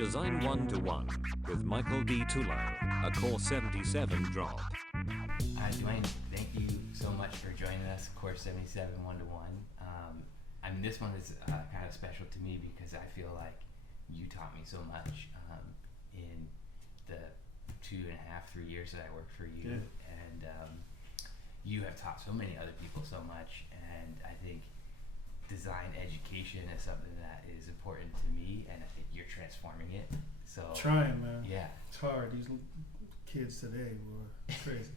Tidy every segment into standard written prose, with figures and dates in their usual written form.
Design 1-to-1 with Michael DiTullo, a Core 77 drop. Dwayne, thank you so much for joining us, Core 77 1-to-1. I mean, this one is kind of special to me because I feel like you taught me so much in the 2.5-3 years that I worked for you. Yeah. And you have taught so many other people so much, and I think design education is something that is important to me, and I think you're transforming it. So trying, man. Yeah, it's hard. These kids today were crazy.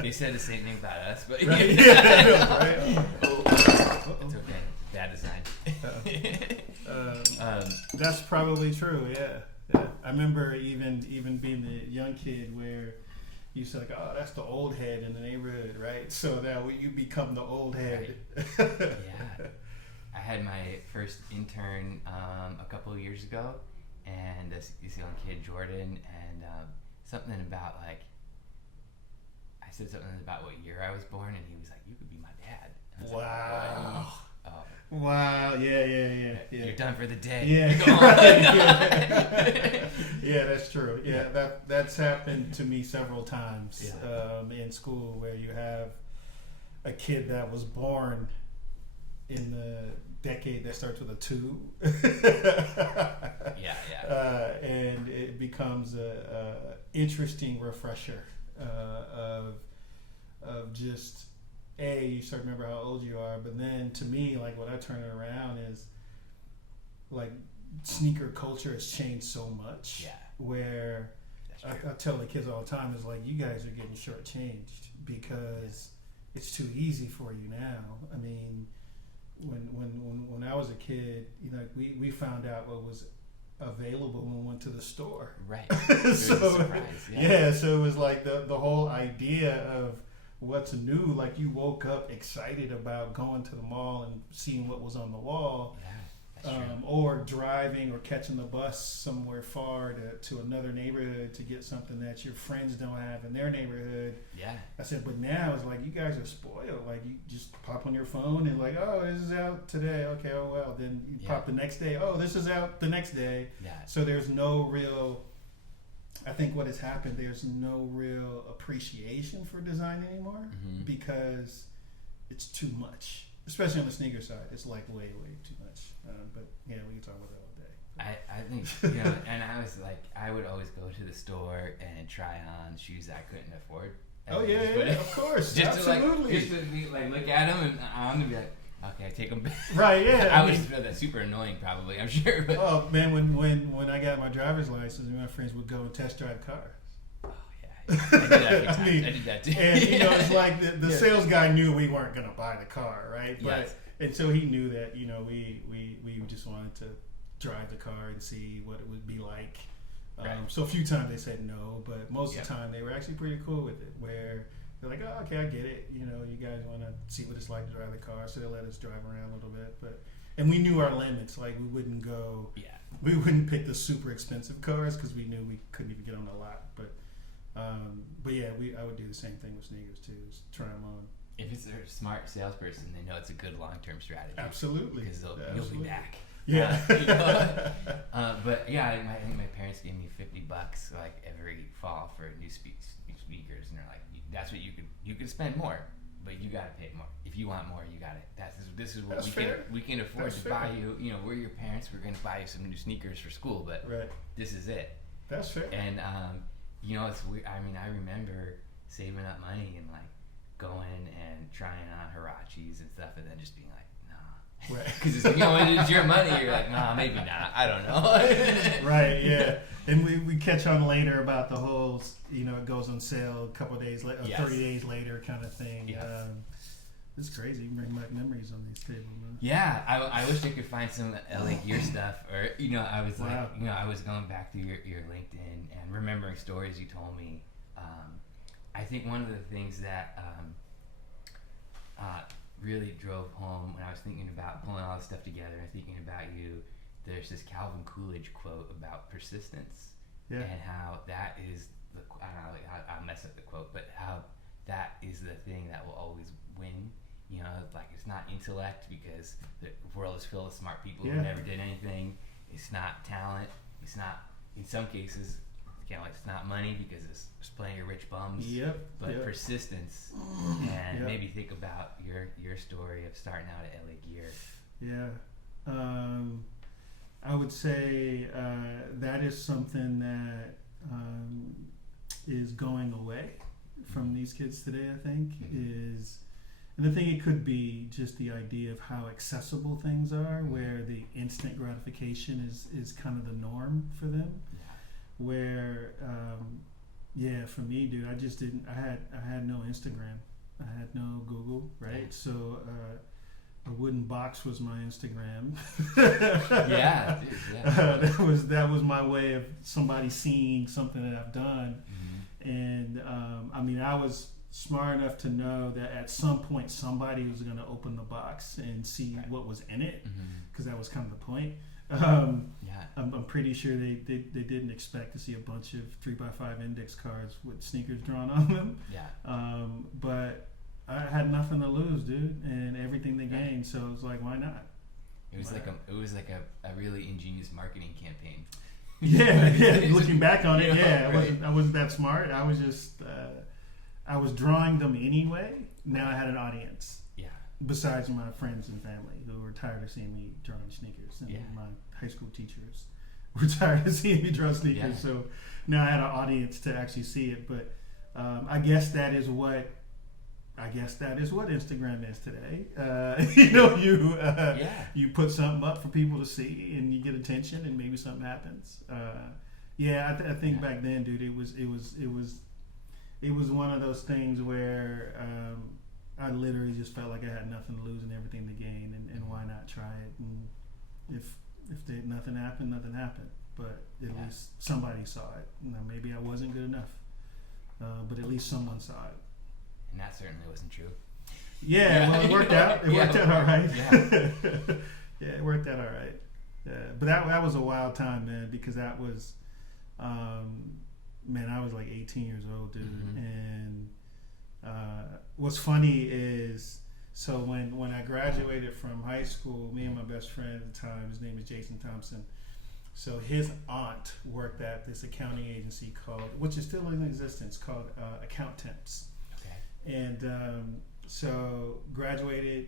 They said the same thing about us, but right? Yeah, I know, right? It's okay. Bad design. That's probably true. Yeah. I remember even being the young kid where you said, like, oh, that's the old head in the neighborhood, right? So now you become the old head. Right. Yeah. I had my first intern a couple of years ago, and this young kid, Jordan, and something about, like, I said something about what year I was born, and he was like, you could be my dad. And I was wow. Like, oh. Wow. Yeah. You're done for the day. Yeah. Right. Yeah, that's true. Yeah, that's happened to me several times in school, where you have a kid that was born in the decade that starts with a 2. And it becomes a interesting refresher of just you start to remember how old you are, but then to me, like, what I turn it around is, like, sneaker culture has changed so much. Yeah. Where I tell the kids all the time is, like, you guys are getting shortchanged because it's too easy for you now. I mean, when I was a kid, you know, we found out what was available when we went to the store. Right. So surprise, so it was like the whole idea of what's new, like, you woke up excited about going to the mall and seeing what was on the wall. Or driving or catching the bus somewhere far to another neighborhood to get something that your friends don't have in their neighborhood. Yeah. I said, but now it's like you guys are spoiled. Like, you just pop on your phone and, like, oh, this is out today. Okay, oh well. Then you pop the next day. Oh, this is out the next day. Yeah. So there's no real, I think what has happened, there's no real appreciation for design anymore because it's too much. Especially on the sneaker side, it's like way too much. But yeah, we can talk about that all day. I think, you know, and I was like, I would always go to the store and try on shoes I couldn't afford. Of course, just absolutely. Just to be like, look at them, and I'm gonna be like, okay, take them back. Right? Yeah. I was that's super annoying, probably. I'm sure. But. Oh man, when I got my driver's license, my friends would go and test drive cars. I did that. I did that too. And you know, it's like the sales guy knew we weren't going to buy the car, right? But and so he knew that, you know, we just wanted to drive the car and see what it would be like. So a few times they said no, but most of the time they were actually pretty cool with it. Where they're like, oh, okay, I get it. You know, you guys want to see what it's like to drive the car, so they let us drive around a little bit. And we knew our limits. Like, we wouldn't go. Yeah. We wouldn't pick the super expensive cars because we knew we couldn't even get on the lot. But yeah, I would do the same thing with sneakers too. Is try them on. If it's a smart salesperson, they know it's a good long-term strategy. Absolutely, because you'll be back. Yeah. But yeah, I think my parents gave me $50 like every fall for new speakers, and they're like, "That's what you could spend more, but you gotta pay more. If you want more, you got it. This is what we can afford to buy you. You know, we're your parents. We're gonna buy you some new sneakers for school, but this is it. That's fair. And you know, it's weird. I mean, I remember saving up money and, like, going and trying on Hirachis and stuff, and then just being like, nah. Right. Because you know, when it's your money, you're like, nah, maybe not. I don't know. Right, yeah. And we catch on later about the whole, you know, it goes on sale a couple of days later, 30 days later kind of thing. Yeah. It's crazy. You bring back memories on these tables, man. Yeah, I wish I could find some LA Gear stuff, or, you know, I was like, you know, I was going back through your LinkedIn and remembering stories you told me. I think one of the things that really drove home when I was thinking about pulling all this stuff together and thinking about you, there's this Calvin Coolidge quote about persistence and how that is I don't know, I'll mess up the quote, but how that is the thing that will always win. You know, like, it's not intellect, because the world is filled with smart people who never did anything. It's It's not talent. It's not, in some cases, it's not money because there's plenty of rich bums. Yep. But persistence, and maybe think about your story of starting out at LA Gear. Yeah. I would say that is something that is going away from these kids today, I think, is, and I think it could be just the idea of how accessible things are, where the instant gratification is kind of the norm for them. Where, for me, dude, I just didn't, I had no Instagram. I had no Google, right? Yeah. So, a wooden box was my Instagram. Yeah, dude, yeah. That was my way of somebody seeing something that I've done. And I was smart enough to know that at some point somebody was going to open the box and see what was in it, because that was kind of the point. I'm pretty sure they didn't expect to see a bunch of 3x5 index cards with sneakers drawn on them. But I had nothing to lose, dude, and everything they gained. So it was like, why not? It was like a really ingenious marketing campaign. Yeah. Looking back on it, right. I wasn't that smart. I was just I was drawing them anyway. Now I had an audience. Yeah. Besides my friends and family who were tired of seeing me drawing sneakers, and my high school teachers were tired of seeing me draw sneakers. Yeah. So now I had an audience to actually see it. But I guess that is what Instagram is today. You put something up for people to see, and you get attention, and maybe something happens. I think back then, dude, it was one of those things where I literally just felt like I had nothing to lose and everything to gain, and why not try it? And if nothing happened, nothing happened. But at least somebody saw it. Now, maybe I wasn't good enough, but at least someone saw it. And that certainly wasn't true. Well, it worked out. It worked out all right. It worked out all right. But that was a wild time, man, because that was, I was like 18 years old, dude. And what's funny is, so when I graduated from high school, me and my best friend at the time, his name is Jason Thompson. So his aunt worked at this accounting agency which is still in existence, called Account Temps. And so graduated,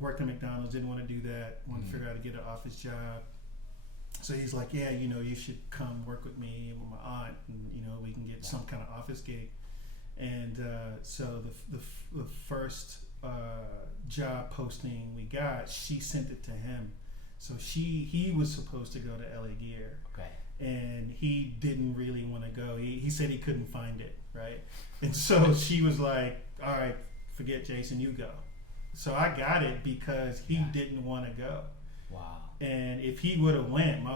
worked at McDonald's, didn't want to do that, wanted to figure out how to get an office job. So he's like, you should come work with me and with my aunt, and, we can get some kind of office gig. And so the first job posting we got, she sent it to him. So he was supposed to go to LA Gear. Okay. And he didn't really want to go. He said he couldn't find it, right? And so she was like, all right, forget Jason, you go. So I got it because he didn't want to go. Wow. And if he would have went,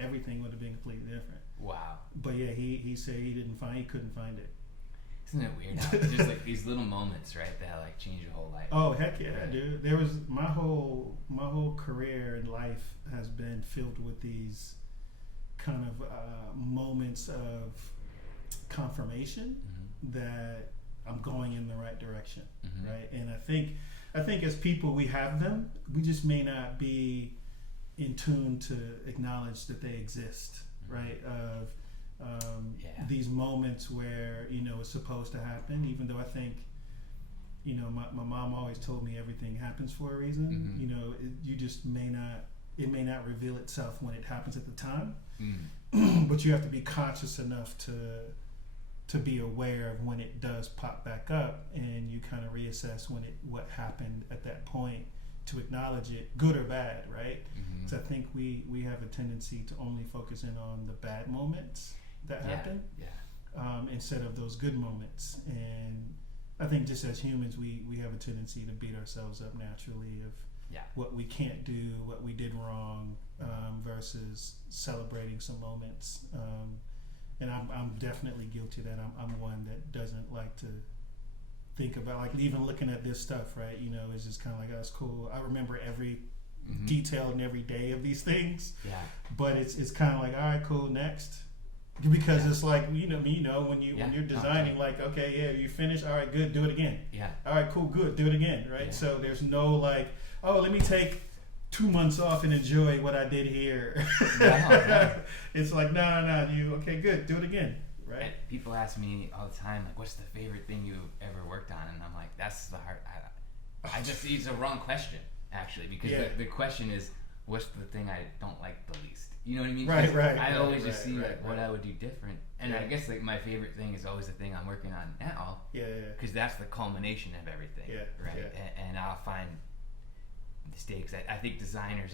everything would have been completely different. Wow. But he said he couldn't find it. Isn't it weird how it's just like these little moments, right, that like change your whole life? Oh, heck yeah, right. Dude. There was my whole career and life has been filled with these kind of moments of confirmation that I'm going in the right direction, right? And I think as people we have them, we just may not be in tune to acknowledge that they exist, right? Of these moments where it's supposed to happen, even though I think my mom always told me everything happens for a reason. You just it may not reveal itself when it happens at the time. But you have to be conscious enough to be aware of when it does pop back up, and you kind of reassess what happened at that point to acknowledge it, good or bad, right? So I think we have a tendency to only focus in on the bad moments that happen, instead of those good moments. And I think just as humans, we have a tendency to beat ourselves up naturally of what we can't do, what we did wrong, versus celebrating some moments. And I'm definitely guilty of that. I'm one that doesn't like to think about, like, even looking at this stuff, right? It's just kind of like, oh, it's cool. I remember every detail and every day of these things. Yeah. But it's kind of like, all right, cool, next. Because it's like, when you're designing, like, okay, you finished, all right, good, do it again. Yeah. All right, cool, good, do it again, right? Yeah. So there's no like, oh, let me take 2 months off and enjoy what I did here. No. It's like, no, you, okay, good, do it again, right? And people ask me all the time, like, what's the favorite thing you've ever worked on? And I'm like, that's the hard, I just, it's a wrong question, actually, because the question is, what's the thing I don't like the least? You know what I mean? Right. I always just see what I would do different. And I guess like my favorite thing is always the thing I'm working on now. Yeah. Because that's the culmination of everything. Yeah. Right. Yeah. And I'll find mistakes. I think designers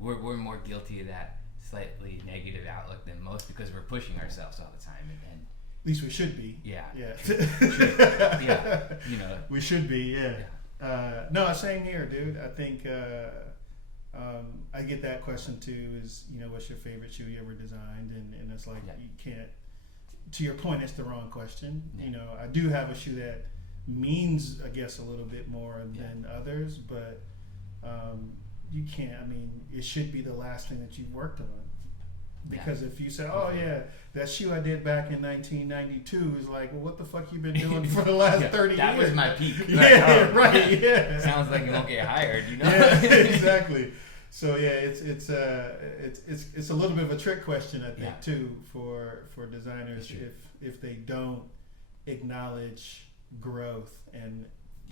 we're more guilty of that slightly negative outlook than most because we're pushing ourselves all the time. And at least we should be. Yeah. Should. Yeah. You know. We should be. Yeah. No, same here, dude. I think I get that question too. Is what's your favorite shoe you ever designed? And it's like you can't. To your point, it's the wrong question. Yeah. I do have a shoe that means, I guess, a little bit more than others, but you can't. I mean, it should be the last thing that you worked on. Because if you say, "Oh yeah, that shoe I did back in 1992," is like, well, what the fuck you been doing for the last 30 years? That was my peak. Yeah. Sounds like you won't get hired, Yeah, exactly. So yeah, it's a little bit of a trick question, I think, too, for designers if they don't acknowledge growth and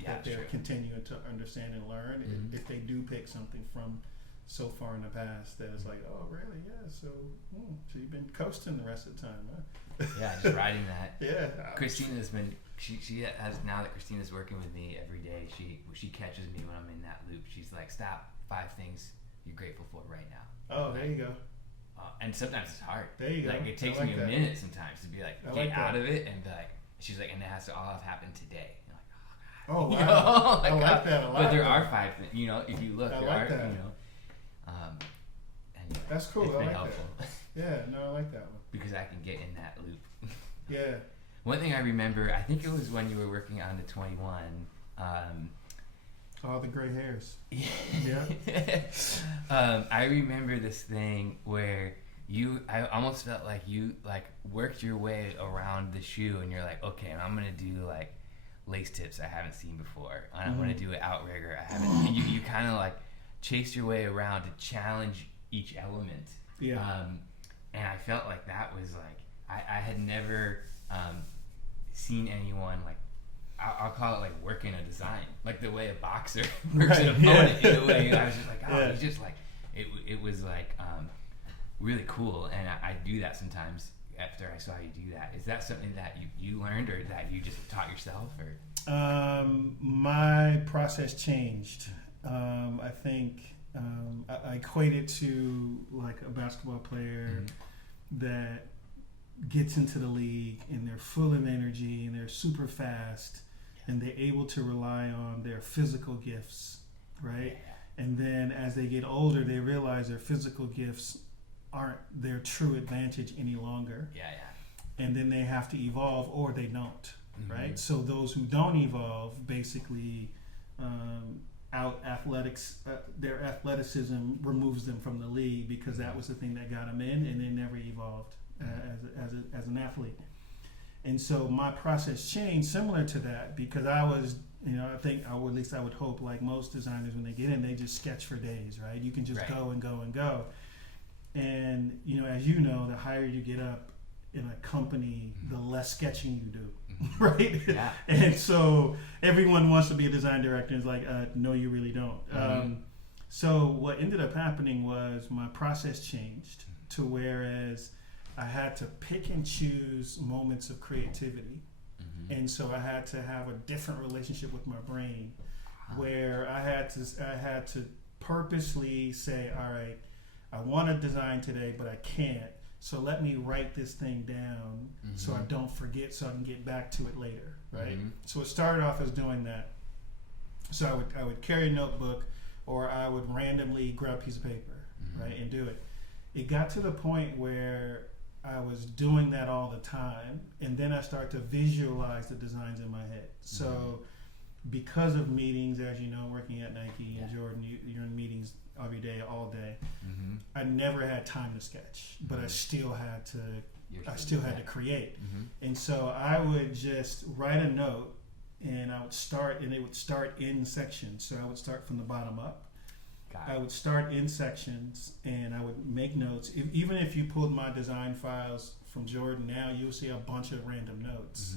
that they're continuing to understand and learn. Mm-hmm. If they do pick something from so far in the past that it's like, oh really, so you've been coasting the rest of the time, huh? Yeah, just riding that. Yeah. Christina's been she has, now that Christina's working with me every day, she catches me when I'm in that loop. She's like, stop 5 things you're grateful for right now. Oh, there you go. And sometimes it's hard. There you go. Like it takes me a minute sometimes to be like, get out of it and be like, she's like, and it has to all have happened today. Oh wow! Like, I like that a lot. But there are 5 things. If you look, I there like are. that. And that's cool. It's I been like helpful. that. Yeah, no, I like that one. Because I can get in that loop. Yeah. One thing I remember, I think it was when you were working on the 21. All the gray hairs. Yeah. I remember this thing where I almost felt like you worked your way around the shoe, and you're like, okay, I'm gonna do like lace tips I haven't seen before, and I'm gonna do an outrigger I haven't. And you kind of like chased your way around to challenge each element. Yeah. And I felt like that was like I had never seen anyone like I'll call it like working a design, like the way a boxer works an opponent in a way. And I was just like, it's just like it was like really cool, and I do that sometimes. After I saw you do that, is that something that you learned or that you just taught yourself? Or my process changed. I think I equate it to like a basketball player that gets into the league and they're full of energy and they're super fast and they're able to rely on their physical gifts, right? And then as they get older, they realize their physical gifts aren't their true advantage any longer. And then they have to evolve or they don't, right? So those who don't evolve basically their athleticism removes them from the league because that was the thing that got them in, and they never evolved as an athlete. And so my process changed similar to that because I was, I think, or at least I would hope, like most designers when they get in, they just sketch for days, right? You can just go and go and go. And, as you know, the higher you get up in a company, the less sketching you do, right? Yeah. And so everyone wants to be a design director. And it's like, no, you really don't. So what ended up happening was my process changed to whereas I had to pick and choose moments of creativity. And so I had to have a different relationship with my brain where I had to purposely say, all right, I want to design today, but I can't. So let me write this thing down so I don't forget, so I can get back to it later, right? So it started off as doing that. So I would carry a notebook, or I would randomly grab a piece of paper, right, and do it. It got to the point where I was doing that all the time, and then I started to visualize the designs in my head. So because of meetings, as you know, working at Nike and Jordan, you're in meetings every day, all day. I never had time to sketch, but I still had to create. And so I would just write a note, and I would start, and it would start in sections. So I would start from the bottom up, I would start in sections and I would make notes. Even if you pulled my design files from Jordan now, you'll see a bunch of random notes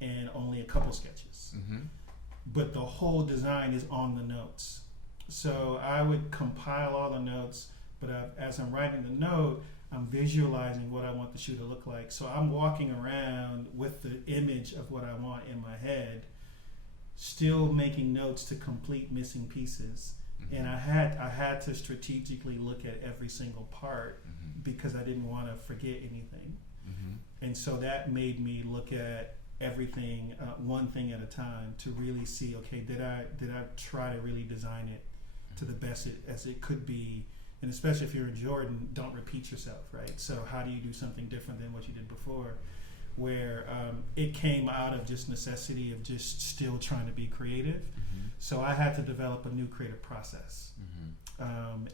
and only a couple sketches. But the whole design is on the notes. So I would compile all the notes, but as I'm writing the note, I'm visualizing what I want the shoe to look like. So I'm walking around with the image of what I want in my head, still making notes to complete missing pieces. And I had to strategically look at every single part because I didn't want to forget anything. And so that made me look at everything one thing at a time to really see, okay, did I try to really design it to the best as it could be? And especially if you're in Jordan, don't repeat yourself, right? So how do you do something different than what you did before? Where it came out of just necessity of just still trying to be creative. So I had to develop a new creative process.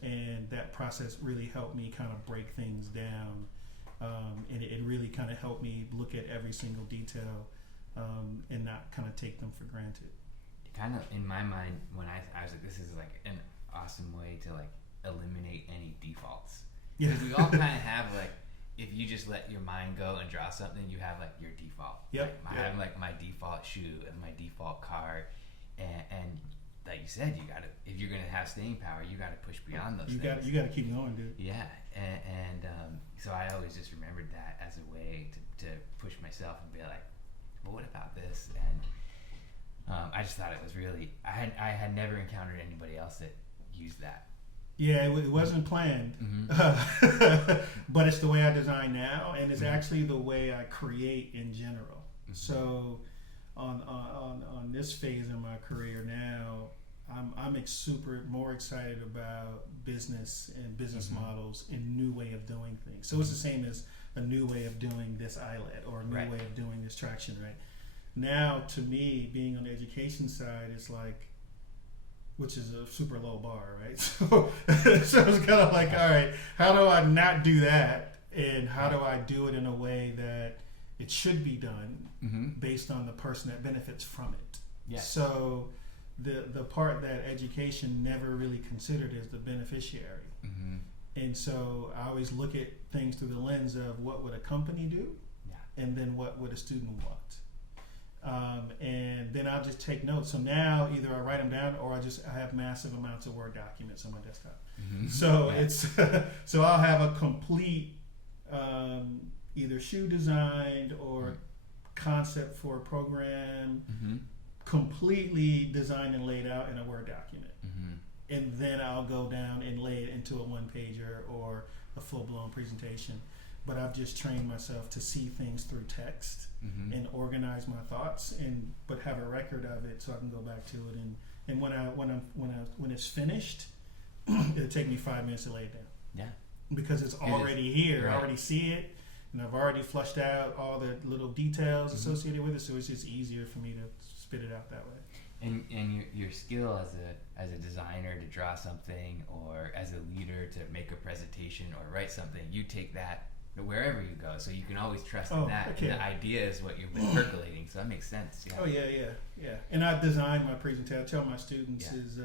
And that process really helped me kind of break things down. And it really kind of helped me look at every single detail and not kind of take them for granted. Kind of in my mind, when I was like, this is like an awesome way to like eliminate any defaults. Because we all kind of have like, if you just let your mind go and draw something, you have like your default. I have like my default shoe and my default car, and like you said, you gotta, if you're gonna have staying power, you gotta push beyond those things. You gotta keep going, dude. Yeah, and so I always just remembered that as a way to push myself and be like, well, what about this? And I just thought it was really, I had never encountered anybody else that used that. Yeah, it wasn't planned, but it's the way I design now, and it's actually the way I create in general. So, on this phase in my career now, I'm super more excited about business and business models and new way of doing things. So it's the same as a new way of doing this eyelet or a new way of doing this traction. Right now, to me, being on the education side is like, which is a super low bar, right? So it's kind of like, all right, how do I not do that? And how do I do it in a way that it should be done based on the person that benefits from it? Yes. So the part that education never really considered is the beneficiary. And so I always look at things through the lens of what would a company do? And then what would a student want? And then I'll just take notes. So now either I write them down or I have massive amounts of Word documents on my desktop. So it's so I'll have a complete either shoe designed or concept for a program completely designed and laid out in a Word document. And then I'll go down and lay it into a one-pager or a full-blown presentation. But I've just trained myself to see things through text and organize my thoughts, but have a record of it so I can go back to it. And when it's finished, it'll take me 5 minutes to lay it down. Yeah, because it's already here. I already see it, and I've already flushed out all the little details associated with it. So it's just easier for me to spit it out that way. And your skill as a designer to draw something, or as a leader to make a presentation or write something, you take that wherever you go, so you can always trust in that. Okay. And the idea is what you've been percolating, so that makes sense. Yeah. Oh yeah. And I design my presentation. I tell my students is,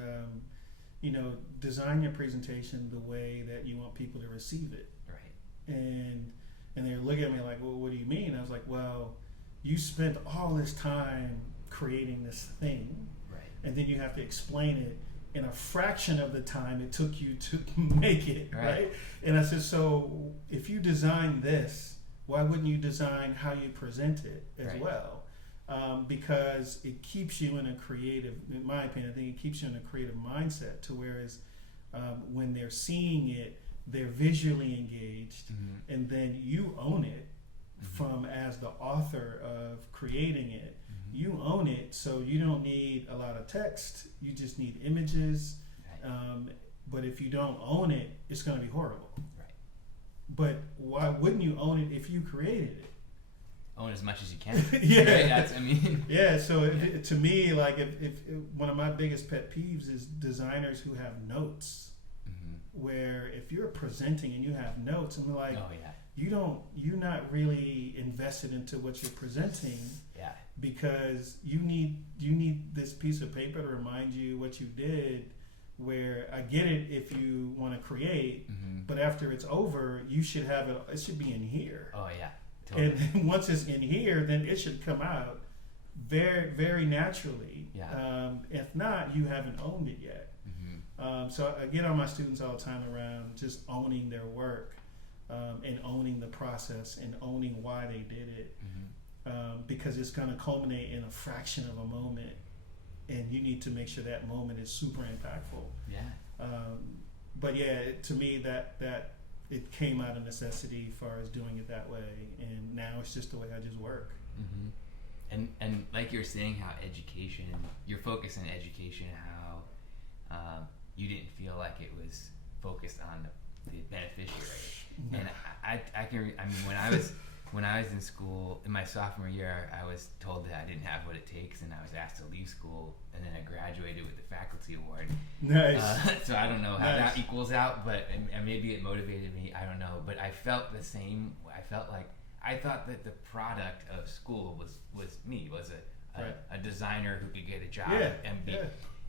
design your presentation the way that you want people to receive it. Right. And they look at me like, well, what do you mean? I was like, well, you spent all this time creating this thing, right? And then you have to explain it in a fraction of the time it took you to make it, right? And I said, so if you design this, why wouldn't you design how you present it as well? Because it keeps you in a creative, in my opinion, I think it keeps you in a creative mindset to whereas when they're seeing it, they're visually engaged, and then you own it from as the author of creating it. You own it, so you don't need a lot of text. You just need images. But if you don't own it, it's going to be horrible. Right. But why wouldn't you own it if you created it? Own as much as you can. Yeah. Right? Yeah. So to me, like if one of my biggest pet peeves is designers who have notes. Where if you're presenting and you have notes, I'm like, you're not really invested into what you're presenting. Yeah. Because you need this piece of paper to remind you what you did, where I get it if you want to create, but after it's over, you should have it. It should be in here. Oh yeah, totally. And once it's in here, then it should come out very, very naturally. Yeah. If not, you haven't owned it yet. So I get on my students all the time around just owning their work, and owning the process and owning why they did it, because it's going to culminate in a fraction of a moment, and you need to make sure that moment is super impactful. Yeah. But yeah, to me that it came out of necessity as far as doing it that way, and now it's just the way I just work. And like you're saying, how education, your focus on education, how you didn't feel like it was focused on the beneficiary. And I can, I mean, when I was in school in my sophomore year, I was told that I didn't have what it takes, and I was asked to leave school, and then I graduated with the faculty award. Nice. So I don't know how that equals out, but and maybe it motivated me. I don't know, but I felt the same. I felt like I thought that the product of school was me, was a designer who could get a job and be.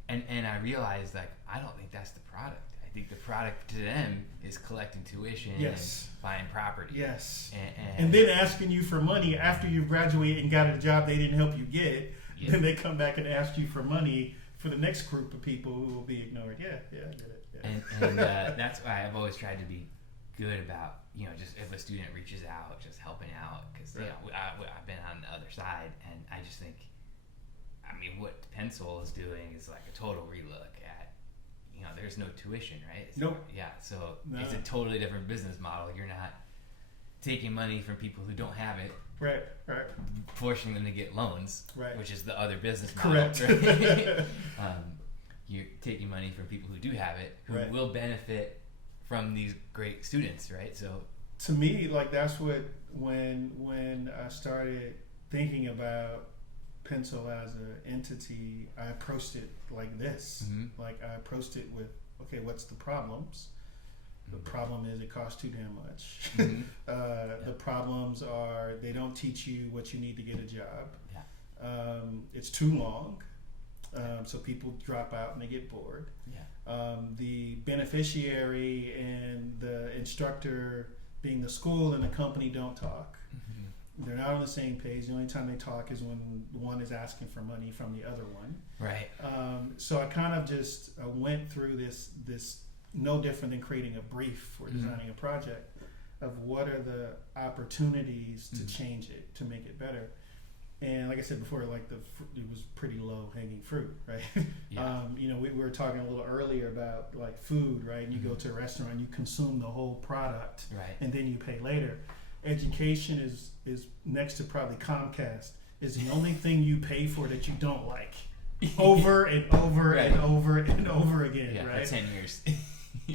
And I realized, like, I don't think that's the product. I think the product to them is collecting tuition and buying property. Yes. And then asking you for money after you've graduated and got a job they didn't help you get. Yeah. Then they come back and ask you for money for the next group of people who will be ignored. Yeah, I get it. Yeah. And that's why I've always tried to be good about, just if a student reaches out, just helping out. Because, I've been on the other side, and I just think, I mean, what Pensole is doing is like a total relook at, there's no tuition, right? Nope. So it's a totally different business model. You're not taking money from people who don't have it, right, forcing them to get loans, right, which is the other business model. Correct. Right? You're taking money from people who do have it, who will benefit from these great students, right? So to me, like, that's what when I started thinking about Pensole as an entity, I approached it like this. Like, I approached it with, okay, what's the problems? The problem is it costs too damn much. The problems are they don't teach you what you need to get a job. It's too long, so people drop out and they get bored. The beneficiary and the instructor, being the school and the company, don't talk. They're not on the same page. The only time they talk is when one is asking for money from the other one. Right. So I kind of just went through this no different than creating a brief for designing a project of what are the opportunities to change it, to make it better. And like I said before, like it was pretty low hanging fruit, right? We were talking a little earlier about like food, right? And you go to a restaurant, you consume the whole product, right, and then you pay later. Education is next to probably Comcast, is the only thing you pay for that you don't like, over and over and over and over again, right? For 10 years.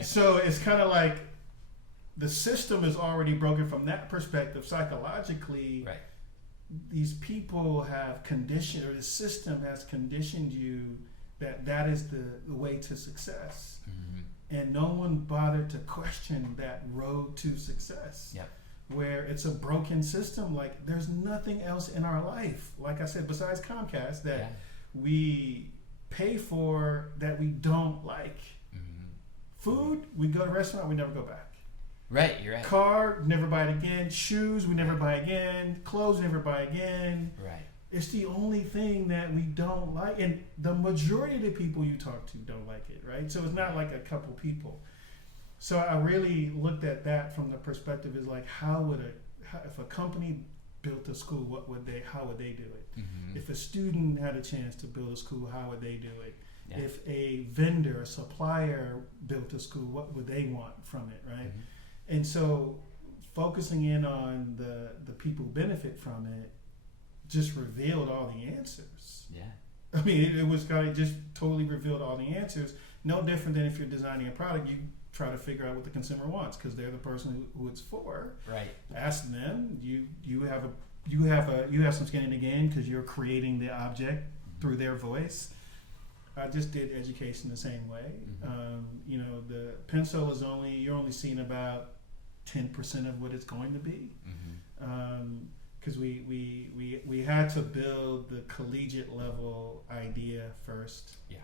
So it's kind of like the system is already broken from that perspective psychologically. Right. These people have conditioned, or the system has conditioned you that is the way to success. And no one bothered to question that road to success. Yep. Where it's a broken system. Like, there's nothing else in our life, like I said, besides Comcast, that we pay for that we don't like. Food, we go to a restaurant, we never go back. Right, you're right. Car, never buy it again. Shoes, we never buy again. Clothes, never buy again. Right. It's the only thing that we don't like, and the majority of the people you talk to don't like it, right? So it's not like a couple people. So I really looked at that from the perspective is like, if a company built a school, how would they do it? If a student had a chance to build a school, how would they do it? Yeah. If a vendor, a supplier built a school, what would they want from it, right? And so focusing in on the people who benefit from it just revealed all the answers. Yeah. I mean, it just totally revealed all the answers. No different than if you're designing a product, you try to figure out what the consumer wants because they're the person who it's for. Right. Ask them. You have some skin in the game because you're creating the object through their voice. I just did education the same way. The Pensole is you're only seeing about 10% of what it's going to be. Because we had to build the collegiate level idea first. Yeah.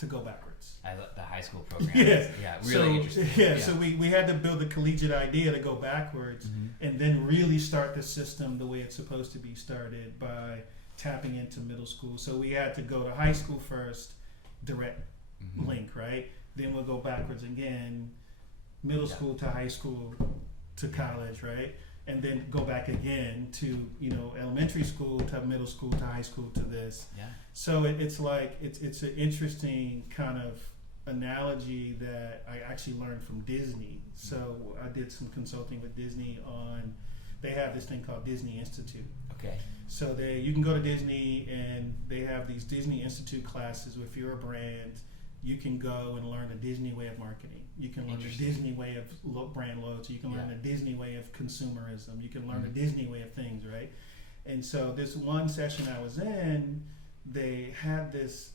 to go backwards. I love the high school program. Yeah. Really interesting. Yeah, so we had to build the collegiate idea to go backwards and then really start the system the way it's supposed to be started by tapping into middle school. So we had to go to high school first, direct link, right? Then we'll go backwards again, middle school to high school to college, right? And then go back again to, elementary school to middle school to high school to this. Yeah. So it's an interesting kind of analogy that I actually learned from Disney. So I did some consulting with Disney on, they have this thing called Disney Institute. Okay. So you can go to Disney and they have these Disney Institute classes. If you're a brand, you can go and learn the Disney way of marketing. You can learn the Disney way of brand loyalty. You can learn the Disney way of consumerism. You can learn the Disney way of things, right? And so this one session I was in, they had this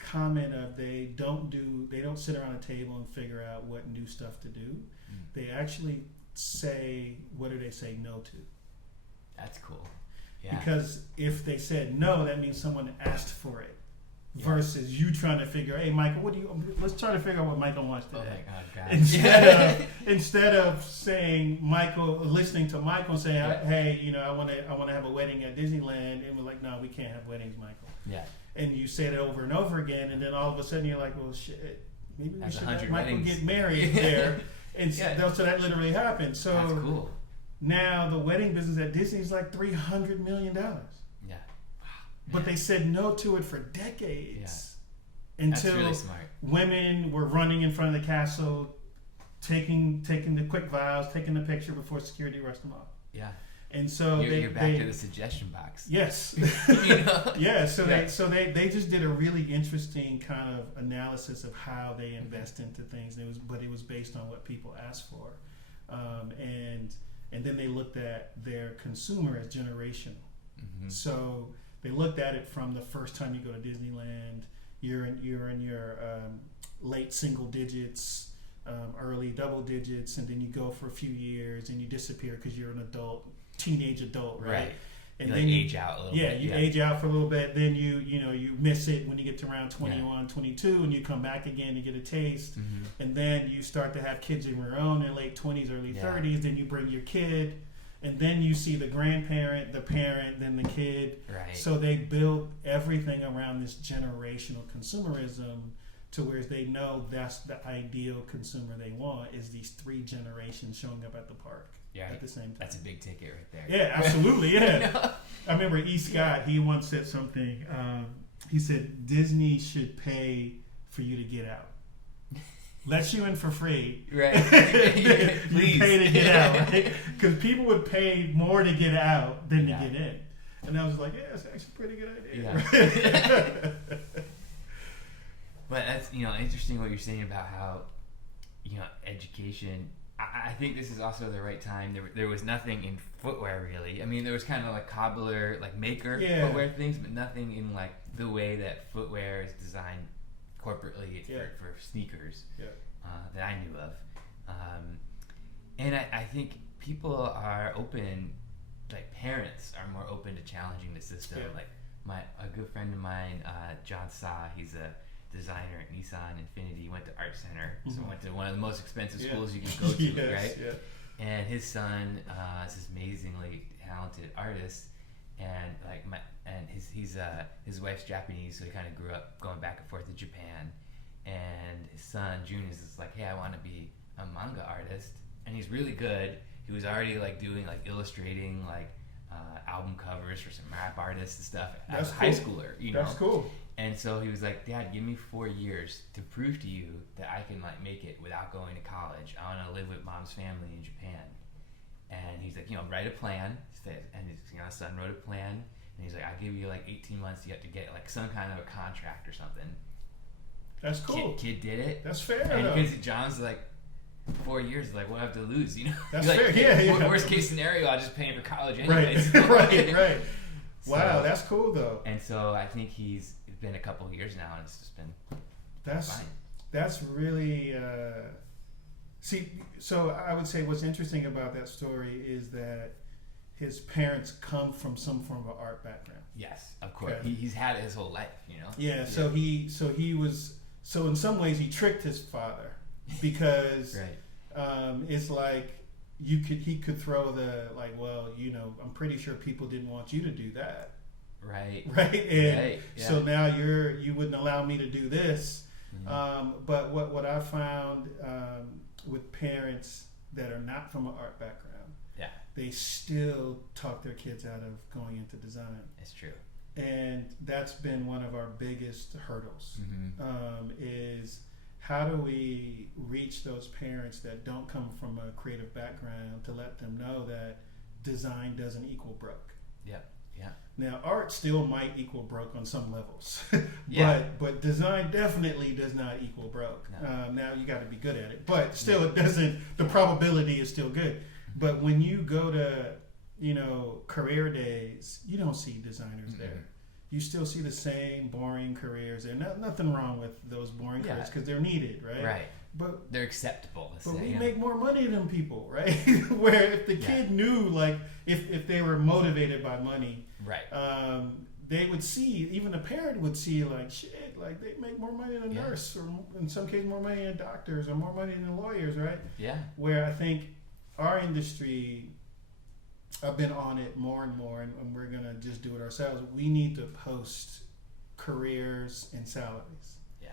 comment of they don't sit around a table and figure out what new stuff to do. They actually say, what do they say no to? That's cool. Yeah. Because if they said no, that means someone asked for it. Versus you trying to figure, hey Michael, let's try to figure out what Michael wants today. Oh my God. Instead of saying listening to Michael and saying, hey, I want to have a wedding at Disneyland, and we're like, no, we can't have weddings, Michael. Yeah. And you say it over and over again, and then all of a sudden you're like, well, shit, maybe we should let Michael weddings. get married there. And so that literally happened. So that's cool. Now the wedding business at Disney is like $300 million. Yeah. But they said no to it for decades. Yeah. Until That's really smart. Women were running in front of the castle, taking the quick vows, taking the picture before security rushed them off. Yeah. And so you're back to the suggestion box. Yes. Yeah. So they just did a really interesting kind of analysis of how they invest into things. But it was based on what people asked for, and then they looked at their consumer as generational. So they looked at it from the first time you go to Disneyland, you're in your late single digits, early double digits, and then you go for a few years and you disappear because you're an teenage adult, right? And you then you age out a little bit. You age out for a little bit. Then you miss it when you get to around 21, 22, and you come back again to get a taste. And then you start to have kids of your own in late 20s, early 30s. Then you bring your kid. And then you see the grandparent, the parent, then the kid. Right. So they built everything around this generational consumerism to where they know that's the ideal consumer they want is these three generations showing up at the park at the same time. That's a big ticket right there. Yeah, absolutely, yeah. I remember E. Scott, he once said something. He said, Disney should pay for you to get out. Let you in for free. Right. You pay to get out, right? Because people would pay more to get out than to get in. And I was like, it's actually a pretty good idea. Yeah. But that's, interesting what you're saying about how, education, I think this is also the right time. There was nothing in footwear really. I mean, there was kind of like cobbler, like maker footwear things, but nothing in like the way that footwear is designed corporately for sneakers that I knew of. And I think people are open, like parents are more open to challenging the system. Like a good friend of mine, John Sa, he's a designer at Nissan Infinity, went to Art Center, so went to one of the most expensive schools you can go to, right? Yeah. And his son is this amazingly talented artist, and his wife's Japanese, so he kind of grew up going back and forth to Japan. And his son June is just like, hey, I want to be a manga artist, and he's really good. He was already like doing like illustrating like album covers for some rap artists and stuff as a high schooler, That's cool. And so he was like, Dad, give me 4 years to prove to you that I can like make it without going to college. I want to live with Mom's family in Japan. And he's like, write a plan. And his son wrote a plan. And he's like, I'll give you like 18 months to get like some kind of a contract or something. That's cool. Kid did it. That's fair. And because John's like, 4 years, like, what do I have to lose, That's like, fair, yeah. Worst case scenario, I'll just pay him for college anyways. Right. Wow, that's cool though. And so I think it's been a couple of years now, and it's just been fine. That's really so I would say what's interesting about that story is that his parents come from some form of art background. Yes, of course. Okay. He's had it his whole life, you know. Yeah. So in some ways he tricked his father because it's like he could throw the like, well, you know, I'm pretty sure people didn't want you to do that. Right. And so now you wouldn't allow me to do this. But what I found with parents that are not from an art background, they still talk their kids out of going into design. It's true. And that's been one of our biggest hurdles, is how do we reach those parents that don't come from a creative background to let them know that design doesn't equal broke. Yeah. Now, art still might equal broke on some levels, but design definitely does not equal broke. No. Now, you got to be good at it, but still, it doesn't. The probability is still good. But when you go to, you know, career days, you don't see designers there. You still see the same boring careers there. Nothing wrong with those boring careers because they're needed, right? Right. But they're acceptable. But we make more money than people, right? Where if the kid knew, like, if they were motivated by money, they would see, even a parent would see, like, shit, like they make more money than a nurse, or in some cases more money than doctors, or more money than lawyers, right? Yeah. Where I think our industry, I've been on it more and more, and we're gonna just do it ourselves. We need to post careers and salaries. Yeah.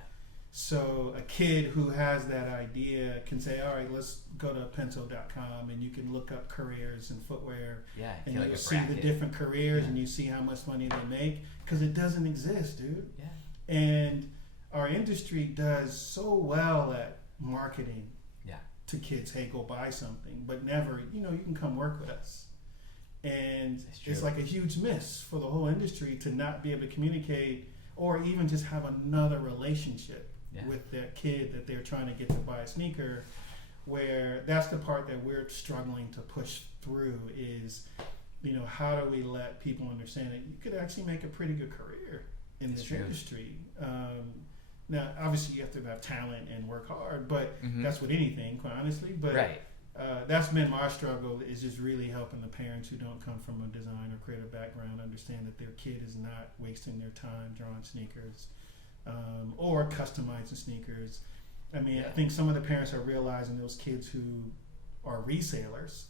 So a kid who has that idea can say, all right, let's go to Pensole.com and you can look up careers in footwear. Yeah. And you'll see the different careers and you see how much money they make, because it doesn't exist, dude. Yeah. And our industry does so well at marketing to kids. Hey, go buy something, but never, you know, you can come work with us. And it's like a huge miss for the whole industry to not be able to communicate or even just have another relationship with that kid that they're trying to get to buy a sneaker, where that's the part that we're struggling to push through is, you know, how do we let people understand that you could actually make a pretty good career in this industry? Now, obviously you have to have talent and work hard, but that's with anything, quite honestly. But that's been my struggle, is just really helping the parents who don't come from a design or creative background understand that their kid is not wasting their time drawing sneakers or customizing sneakers. I mean, I think some of the parents are realizing those kids who are resellers.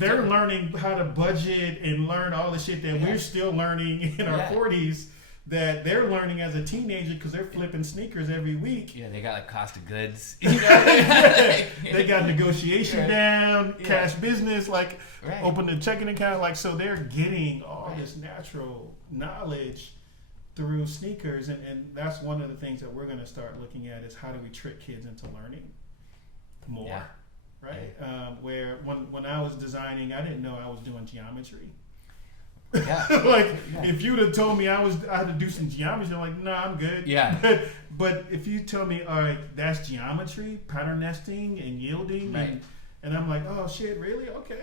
They're learning how to budget and learn all the shit that we're still learning in our 40s. That they're learning as a teenager because they're flipping sneakers every week. Yeah, they got like cost of goods. You know? They got negotiation down, cash business, like open a checking account. Like, so they're getting all this natural knowledge through sneakers. And that's one of the things that we're going to start looking at is how do we trick kids into learning more, right? Where when I was designing, I didn't know I was doing geometry. If you'd have told me I had to do some geometry, I'm like, nah, I'm good. Yeah. But if you tell me, all right, that's geometry, pattern nesting, and yielding, and I'm like, oh shit, really? Okay,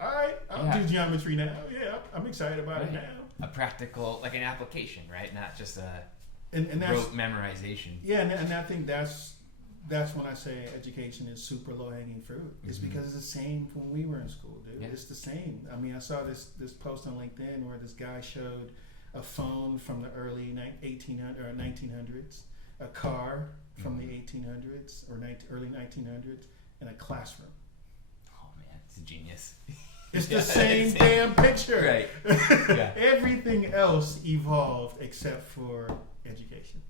all right, I'll do geometry now. Yeah, I'm excited about it now. A practical, like an application, right? Not just a rote memorization. Yeah, and I think that's when I say education is super low-hanging fruit. It's because it's the same when we were in school, dude. Yeah. It's the same. I mean, I saw this post on LinkedIn where this guy showed a phone from the early 1800s or 1900s, a car from the 1800s or early 1900s, and a classroom. Oh man, it's a genius. It's the same damn picture. Right. Everything else evolved except for education.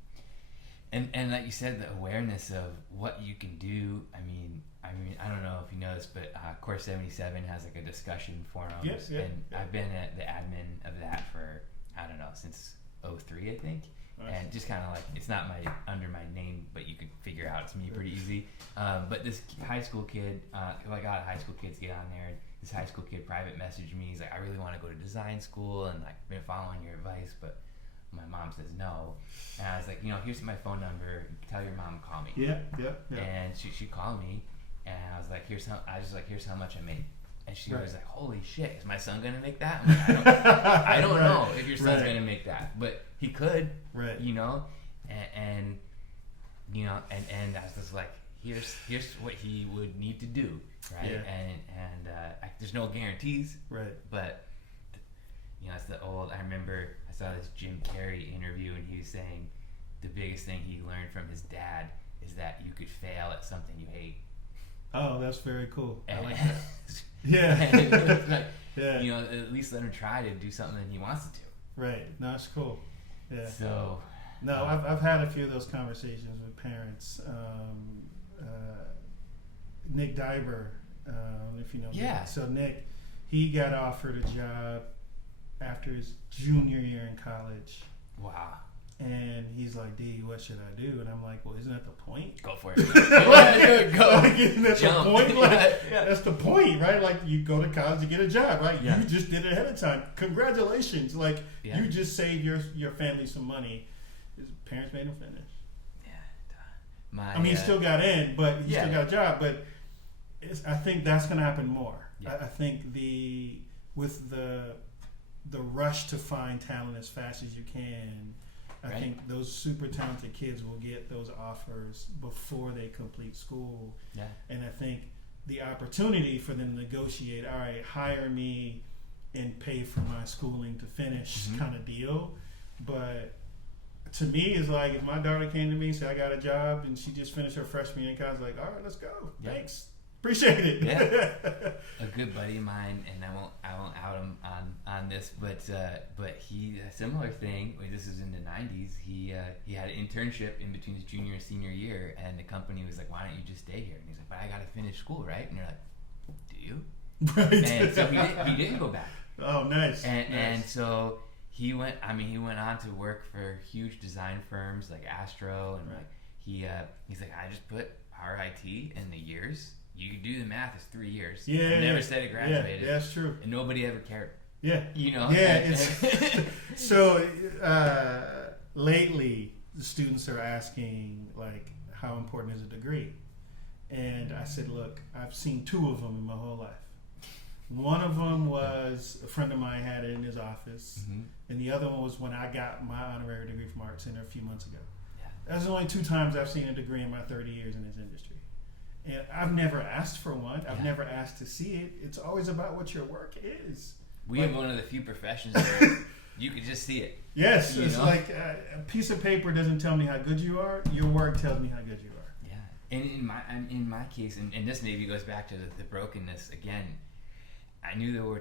And like you said, the awareness of what you can do. I mean, I don't know if you know this, but Core 77 has like a discussion forum, I've been the admin of that for since 2003, I think. Nice. And just kind of like, it's not under my name, but you can figure out it's me pretty easy. But this high school kid, like a lot of high school kids get on there, and this high school kid private messaged me. He's like, I really want to go to design school, and like been following your advice, but my mom says no. And I was like, here's my phone number. Tell your mom to call me. Yeah. And she called me, and I was like, here's how much I made. And she was like, holy shit, is my son gonna make that? I'm like, I don't know if your son's gonna make that, but he could. Right. And I was just like, here's what he would need to do, right? Yeah. There's no guarantees, Right. but it's the old. I remember I saw this Jim Carrey interview, and he was saying the biggest thing he learned from his dad is that you could fail at something you hate. Oh, that's very cool. I And, like that. Yeah. like, Yeah. at least let him try to do something that he wants to do. Right. No, it's cool. Yeah. So. No, I've had a few of those conversations with parents. Nick Diber, if you know. Yeah. Nick. So Nick, he got offered a job after his junior year in college. Wow. And he's like, D, what should I do? And I'm like, well, isn't that the point? Go for it. Go. Like, isn't that Jump. the point? Like, that's the point, right? Like, you go to college to get a job, right? Yeah. You just did it ahead of time. Congratulations. Like, Yeah. you just saved your family some money. His parents made him finish. Yeah. He still got in, but he Yeah. still got a job. But I think that's going to happen more. Yeah. I think with the rush to find talent as fast as you can, I Right. think those super talented kids will get those offers before they complete school. Yeah. And I think the opportunity for them to negotiate, all right, hire me and pay for my schooling to finish kind of deal. But to me, it's like if my daughter came to me and said, I got a job, and she just finished her freshman year in college, like, all right, let's go. Yeah. Thanks. Appreciate it. Yeah. A good buddy of mine, and I won't out him on this, but he a similar thing. This is in the '90s. He had an internship in between his junior and senior year, and the company was like, "Why don't you just stay here?" And he's like, "But I got to finish school, right?" And they're like, "Do you?" Right. And so he didn't go back. Oh, nice. And so he went. He went on to work for huge design firms like Astro, and like he's like, I just put RIT in the years. You do the math, it's 3 years. Yeah. I never said it graduated. Yeah, that's true. And nobody ever cared. Yeah. Yeah. So lately, the students are asking, like, how important is a degree? And I said, look, I've seen 2 of them in my whole life. One of them was a friend of mine had it in his office, and the other one was when I got my honorary degree from Art Center a few months ago. Yeah. That's the only 2 times I've seen a degree in my 30 years in this industry. And I've never asked for one. I've never asked to see it. It's always about what your work is. We have one of the few professions where you could just see it. Yes, You it's know? like a piece of paper doesn't tell me how good you are. Your work tells me how good you are. Yeah. And in my case, and this maybe goes back to the brokenness again. I knew there were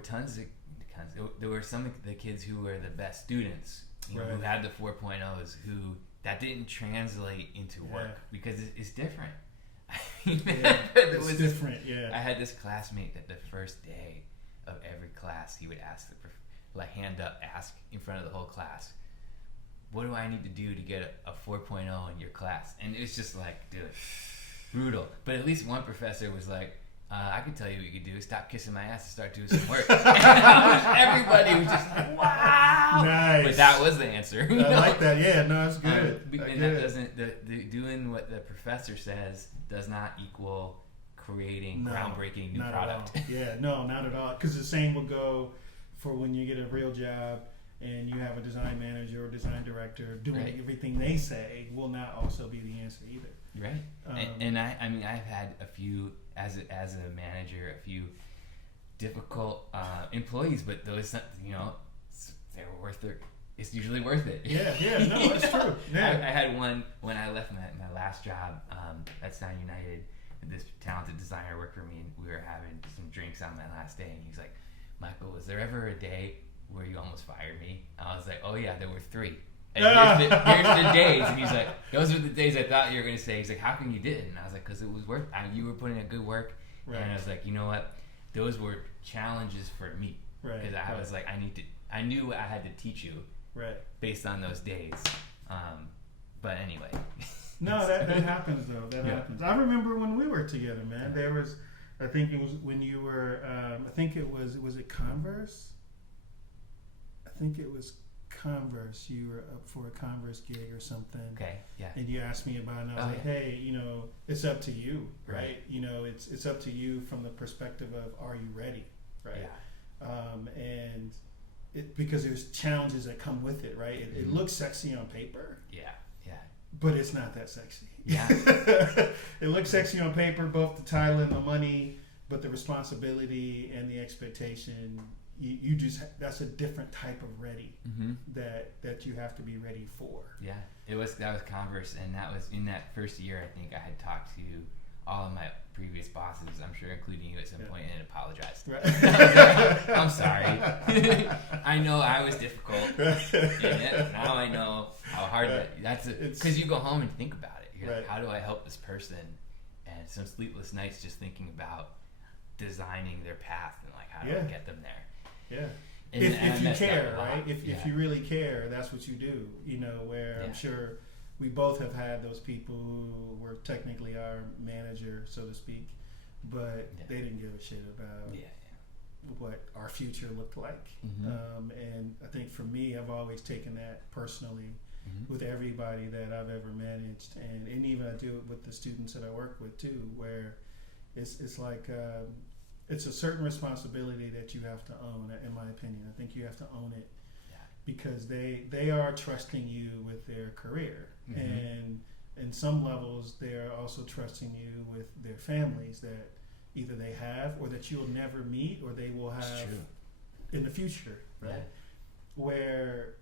there were some of the kids who were the best students, who had the 4.0s, who that didn't translate into work because it's different. It's different. I had this classmate that the first day of every class he would ask hand up, ask in front of the whole class, what do I need to do to get a 4.0 in your class? And it's just like, dude, brutal. But at least one professor was like, I could tell you what you could do. Stop kissing my ass and start doing some work. Everybody was just like, wow. Nice. But that was the answer. I like that. Yeah, no, it's good. That doesn't, doing what the professor says does not equal creating groundbreaking new product. Yeah, no, not at all. Because the same will go for when you get a real job and you have a design manager or design director doing everything they say will not also be the answer either. Right. And I've had a few, as a manager, a few difficult employees, but those, they were worth it. It's usually worth it. Yeah, no, that's true. Yeah. I had one when I left my last job at Sound United. This talented designer worked for me, and we were having some drinks on my last day, and he's like, Michael, was there ever a day where you almost fired me? I was like, oh yeah, there were 3. And here's the days. And he's like, those are the days I thought you were going to say. He's like, how come you didn't? And I was like, because it was worth it. You were putting in good work. Right. And I was like, you know what? Those were challenges for me. Because I was like, I knew I had to teach you based on those days. But anyway. No, that happens, though. That happens. I remember when we were together, man. There was, I think it was when you were, was it Converse? I think it was Converse. You were up for a Converse gig or something. Okay, yeah. And you asked me about it, and I was like, hey, it's up to you, right? It's up to you from the perspective of, are you ready, right? Yeah. And because there's challenges that come with it, right? It looks sexy on paper. Yeah, yeah. but it's not that sexy. Yeah. It looks sexy on paper, both the title and the money, but the responsibility and the expectation, you just, that's a different type of ready that you have to be ready for. Yeah, that was Converse, and that was in that first year. I think I had talked to all of my previous bosses, I'm sure, including you at some point, and apologized. Right. I'm sorry. I know I was difficult, and now I know how hard that's because you go home and think about it. You're like, how do I help this person? And some sleepless nights just thinking about designing their path and like how do I get them there. Yeah. And, if you care, right? If you really care, that's what you do. You know, where I'm sure we both have had those people who were technically our manager, so to speak, but they didn't give a shit about what our future looked like. And I think for me, I've always taken that personally with everybody that I've ever managed, and even I do it with the students that I work with too, where it's like it's a certain responsibility that you have to own. In my opinion, I think you have to own it because they are trusting you with their career, and in some levels they are also trusting you with their families that either they have or that you'll never meet or they will have in the future, right? Where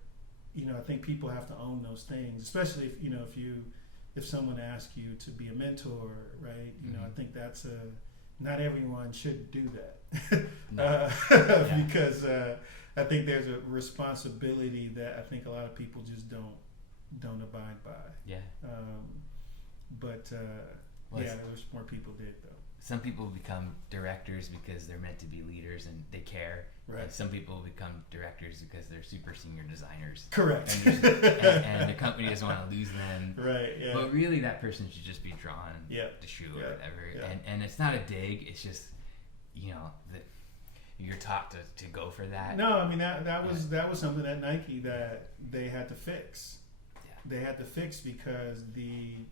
I think people have to own those things, especially if someone asks you to be a mentor, right? I think that's not everyone should do that because I think there's a responsibility that I think a lot of people just don't abide by. Yeah. I wish more people did though. Some people become directors because they're meant to be leaders and they care. Right. And some people become directors because they're super senior designers. Correct. And the company doesn't want to lose them. Right. Yeah. But really, that person should just be drawn to shoe or whatever. Yeah. And it's not a dig. It's just that you're taught to go for that. No, I mean that was something at Nike that they had to fix. Yeah. They had to fix because the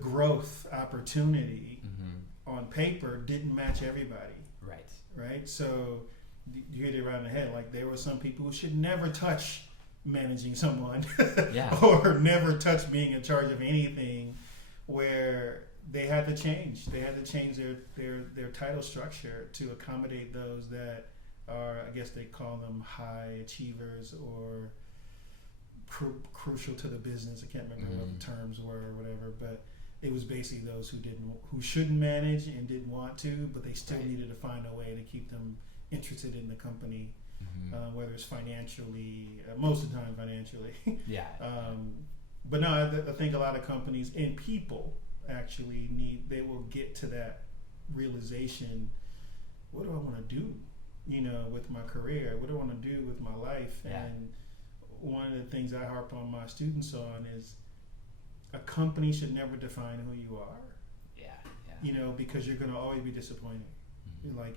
growth opportunity on paper didn't match everybody. Right. So you hit it right in the head. Like there were some people who should never touch managing someone, or never touch being in charge of anything. Where they had to change. They had to change their title structure to accommodate those that are, I guess they call them high achievers or crucial to the business. I can't remember what the terms were or whatever, but it was basically those who shouldn't manage and didn't want to, but they still needed to find a way to keep them interested in the company, whether it's financially, most of the time financially. But no, I think a lot of companies and people actually they will get to that realization. What do I want to do, with my career? What do I want to do with my life? And one of the things I harp on my students on is a company should never define who you are. Because you're going to always be disappointed. Like,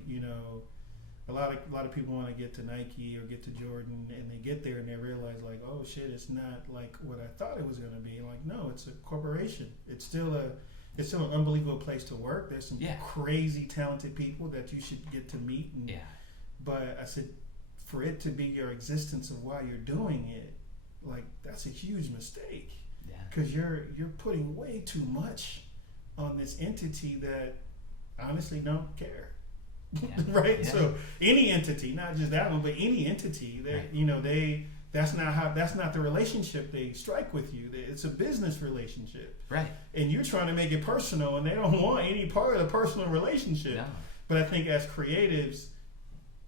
a lot of people want to get to Nike or get to Jordan, and they get there and they realize like, oh shit, it's not like what I thought it was going to be. Like, no, it's a corporation. It's still an unbelievable place to work. There's some crazy talented people that you should get to meet. But I said, for it to be your existence of why you're doing it, like that's a huge mistake. Because you're putting way too much on this entity that honestly don't care. Right? So any entity, not just that one, but any entity that that's not the relationship they strike with you. It's a business relationship. Right. And you're trying to make it personal, and they don't want any part of the personal relationship. No. But I think as creatives,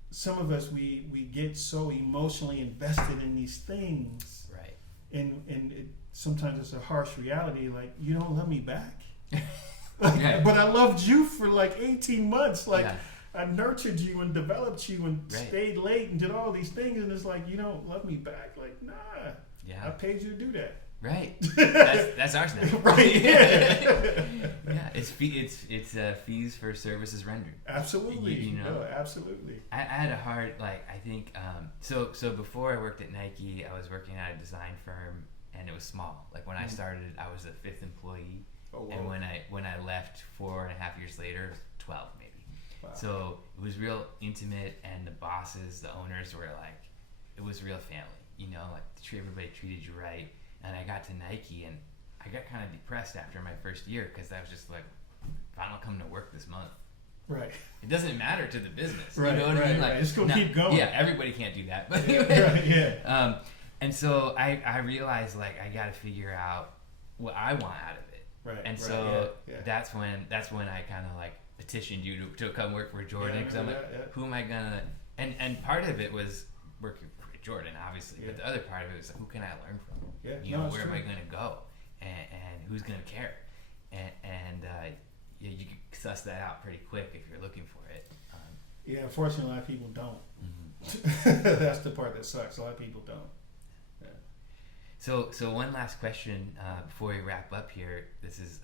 some of us we get so emotionally invested in these things. Right. And sometimes it's a harsh reality, like you don't love me back. But I loved you for like 18 months. Like I nurtured you and developed you and stayed late and did all these things, and it's like you don't love me back. Like, nah. Yeah. I paid you to do that. Right. That's ours now. Right. Yeah. It's fees for services rendered. Absolutely. No, absolutely. I had a hard I think so before I worked at Nike, I was working at a design firm, and it was small. Like when I started, I was the 5th employee. Oh, and when I left 4.5 years later, it was 12 maybe. Wow. So it was real intimate, and the bosses, the owners were like, it was real family. Like everybody treated you right. and I got to Nike, and I got kind of depressed after my first year because I was just like, if I don't come to work this month, right, it doesn't matter to the business. Right, you know what I mean? Like, right. It's gonna keep going. Yeah, everybody can't do that, but right, yeah. And so I realized like I got to figure out what I want out of it. Right. And right, so yeah. that's when I kind of like petitioned you to come work for Jordan, because I'm like, who am I gonna? And part of it was working for Jordan, obviously, but the other part of it was like, who can I learn from? Yeah. You know, where am I gonna go? And who's gonna care? And you can suss that out pretty quick if you're looking for it. Yeah, unfortunately, a lot of people don't. Mm-hmm. That's the part that sucks. A lot of people don't. So one last question before we wrap up here. This is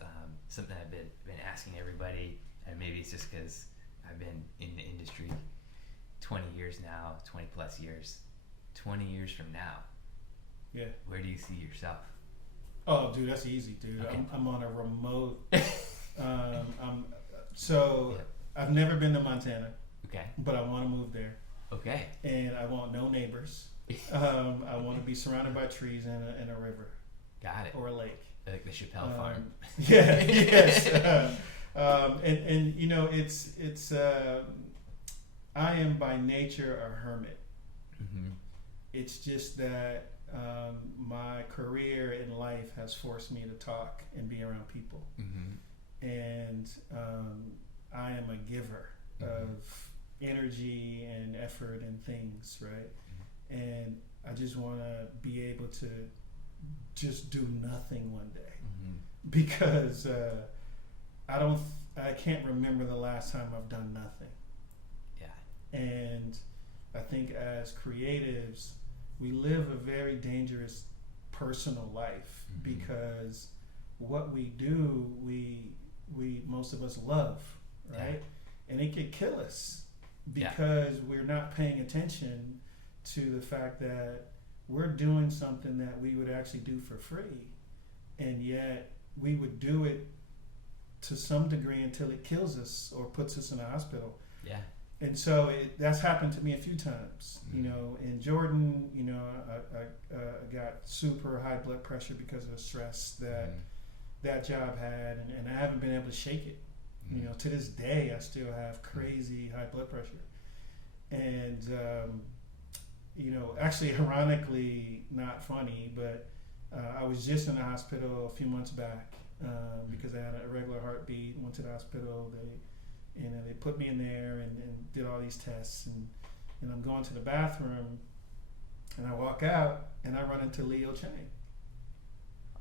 something I've been asking everybody, and maybe it's just because I've been in the industry 20 years now, 20 plus years. 20 years from now, where do you see yourself? Oh, dude, that's easy, dude. Okay. I'm on a remote. I've never been to Montana. Okay. But I want to move there. Okay. And I want no neighbors. I want to be surrounded by trees and a river. Got it. Or a lake. Like the Chappelle farm. Yeah. Yes. And you know, it's I am by nature a hermit. Mm-hmm. It's just that my career in life has forced me to talk and be around people. Mm-hmm. And I am a giver of energy and effort and things, right? And I just want to be able to just do nothing one day, because I can't remember the last time I've done nothing. Yeah. And I think as creatives, we live a very dangerous personal life, because what we do, we most of us love, right? And it could kill us because we're not paying attention to the fact that we're doing something that we would actually do for free, and yet we would do it to some degree until it kills us or puts us in a hospital. Yeah. And so that's happened to me a few times. You know, in Jordan, you know, I got super high blood pressure because of the stress that job had, and I haven't been able to shake it. You know, to this day, I still have crazy high blood pressure. And, you know, actually, ironically, not funny, but I was just in the hospital a few months back because I had a irregular heartbeat, went to the hospital. They put me in there and did all these tests. And I'm going to the bathroom, and I walk out, and I run into Leo Chang.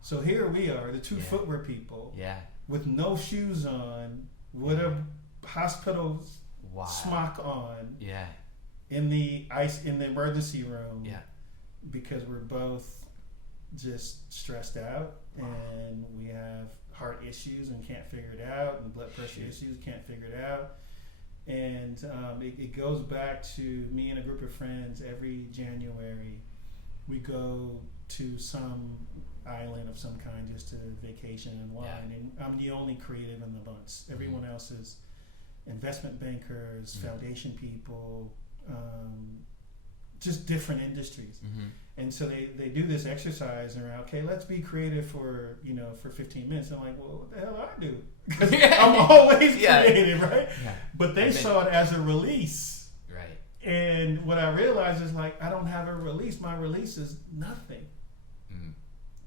So here we are, the two footwear people, with no shoes on, with a hospital smock on, in the emergency room, because we're both just stressed out, and we have heart issues and can't figure it out, and blood pressure issues, can't figure it out. And it goes back to me and a group of friends. Every January we go to some island of some kind just to vacation and wine, and I'm the only creative in the bunch. Everyone else is investment bankers, foundation people, just different industries. And so they do this exercise around, okay, let's be creative for 15 minutes. I'm like, well, what the hell do I do? Because I'm always creative, right? But they saw it as a release. Right. And what I realized is, like, I don't have a release. My release is nothing.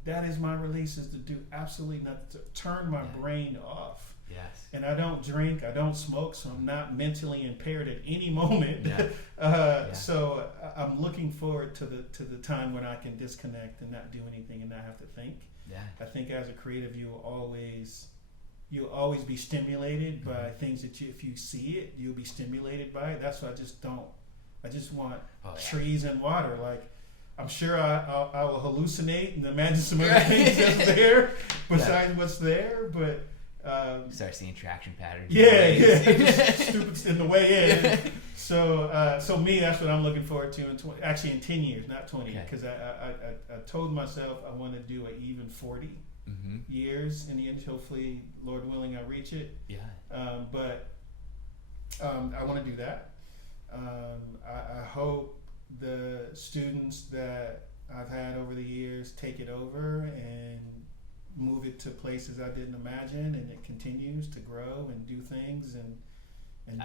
That is my release, is to do absolutely nothing, to turn my brain off. Yes. And I don't drink, I don't smoke, so I'm not mentally impaired at any moment. So I'm looking forward to the time when I can disconnect and not do anything and not have to think. I think as a creative, you'll always be stimulated by things that if you see it, you'll be stimulated by it. That's why I just want trees and water. Like, I'm sure I will hallucinate and imagine some other things that's there besides what's there, but start seeing traction patterns. Stupid in the way in. So me, that's what I'm looking forward to in 10 years, not 20, because I told myself I want to do an even 40 years in the end. Hopefully, Lord willing, I reach it. But I want to do that. I hope the students that I've had over the years take it over and move it to places I didn't imagine, and it continues to grow and do things. And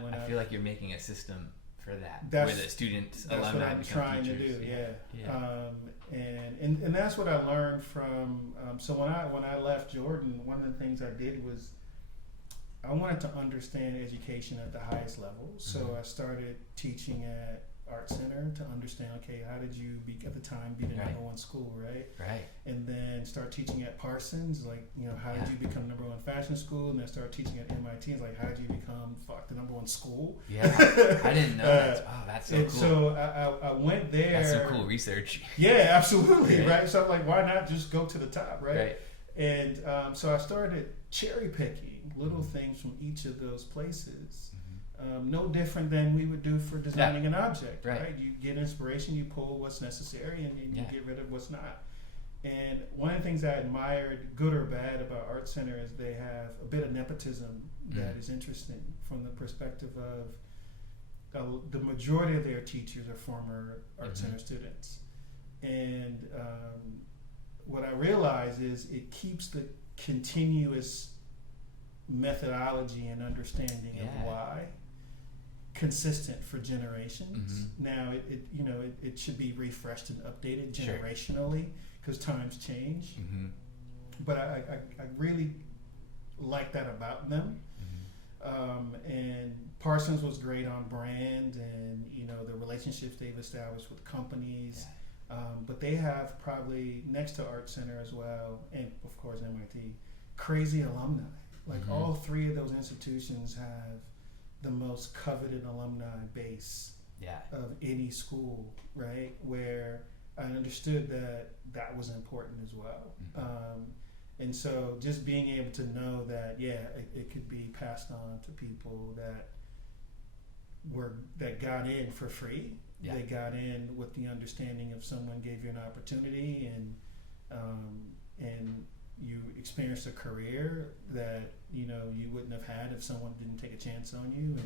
when I feel like you're making a system for that, where the students, that's alumni what I'm become trying teachers. to do. Yeah. And that's what I learned from. So when I left Jordan, one of the things I did was I wanted to understand education at the highest level. So Mm-hmm. I started teaching at Art Center to understand, okay, how did you at the time be the Right. number one school, right? Right. And then start teaching at Parsons, like, how did you become number one fashion school? And then start teaching at MIT, it's like, how did you become the number one school? Yeah, I didn't know that. Oh, that's so and cool. So I went there. That's some cool research. Yeah, absolutely, Right. right? So I'm like, why not just go to the top, right? Right. And so I started cherry picking little things from each of those places. No different than we would do for designing an object, right? You get inspiration, you pull what's necessary, and you get rid of what's not. And one of the things I admired, good or bad, about Art Center is they have a bit of nepotism that is interesting from the perspective of the majority of their teachers are former Art Center students. And what I realize is it keeps the continuous methodology and understanding of why consistent for generations. Now it should be refreshed and updated generationally because times change. But I really like that about them. And Parsons was great on brand and the relationships they've established with companies. But they have probably next to Art Center as well, and of course MIT, crazy alumni. Like all three of those institutions have the most coveted alumni base of any school, right? Where I understood that was important as well. And so just being able to know that, it could be passed on to people that got in for free. They got in with the understanding of someone gave you an opportunity and you experienced a career that you wouldn't have had if someone didn't take a chance on you,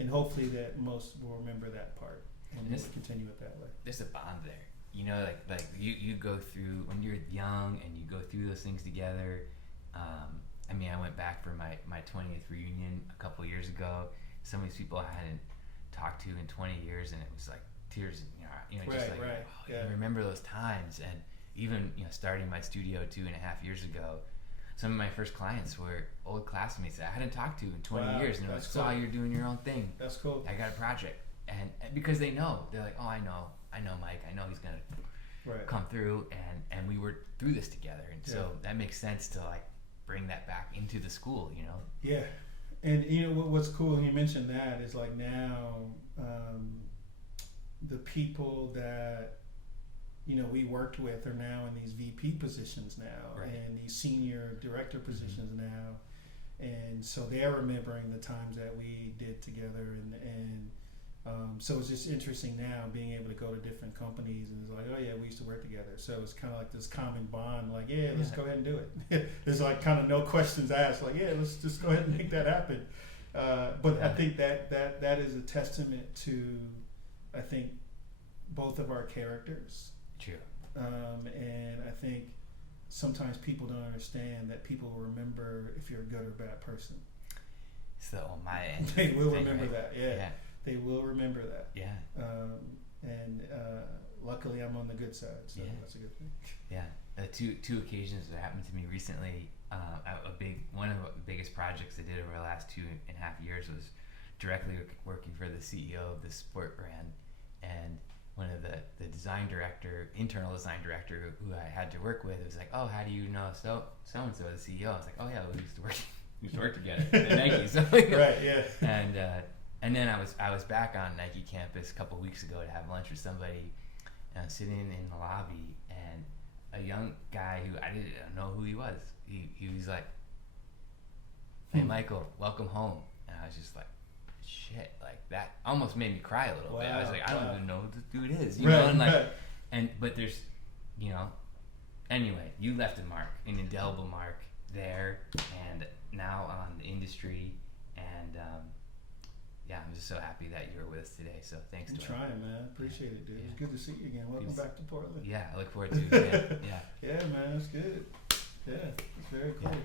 and hopefully that most will remember that part and will continue it that way. There's a bond there, like you go through when you're young and you go through those things together. I went back for my 20th reunion a couple of years ago. Some of these people I hadn't talked to in 20 years, and it was like tears, just like, you remember those times. And even starting my studio 2.5 years ago, some of my first clients were old classmates that I hadn't talked to in 20 years, and they're like, "Saw you're doing your own thing. That's cool. I got a project," and because they're like, "Oh, I know Mike. I know he's gonna come through," and we were through this together, and so that makes sense to like bring that back into the school, Yeah, and what's cool, and you mentioned that, is like now the people that we worked with are now in these VP positions now, and these senior director positions now, and so they're remembering the times that we did together, and so it's just interesting now being able to go to different companies and it's like, oh yeah, we used to work together. So it's kind of like this common bond, like let's go ahead and do it. There's like kind of no questions asked, like let's just go ahead and make that happen. But I think that is a testament to, I think, both of our characters. True. And I think sometimes people don't understand that people will remember if you're a good or bad person. So on my end, they will remember that. Yeah. They will remember that. Yeah. And luckily, I'm on the good side, so that's a good thing. Yeah. Two occasions that happened to me recently. One of the biggest projects I did over the last 2.5 years was directly working for the CEO of this sport brand, and one of the internal design director who I had to work with was like, "Oh, how do you know so and so the CEO?" I was like, "Oh yeah, we used to work together at Nike." So, right, yeah. And then I was back on Nike campus a couple weeks ago to have lunch with somebody, and I was sitting in the lobby, and a young guy who I didn't know who he was. He was like, "Hey Michael, welcome home," and I was just like, shit, like that almost made me cry a little bit. I was like, I don't even know who this dude is, know, and like, but there's, anyway, you left an indelible mark there, and now on the industry, and yeah, I'm just so happy that you were with us today. So thanks. I'm trying, man. Appreciate it, dude. Yeah. It's good to see you again. Welcome back to Portland. Yeah, I look forward to it again. Yeah. Yeah, man. That's good. Yeah, it's very cool. Yeah.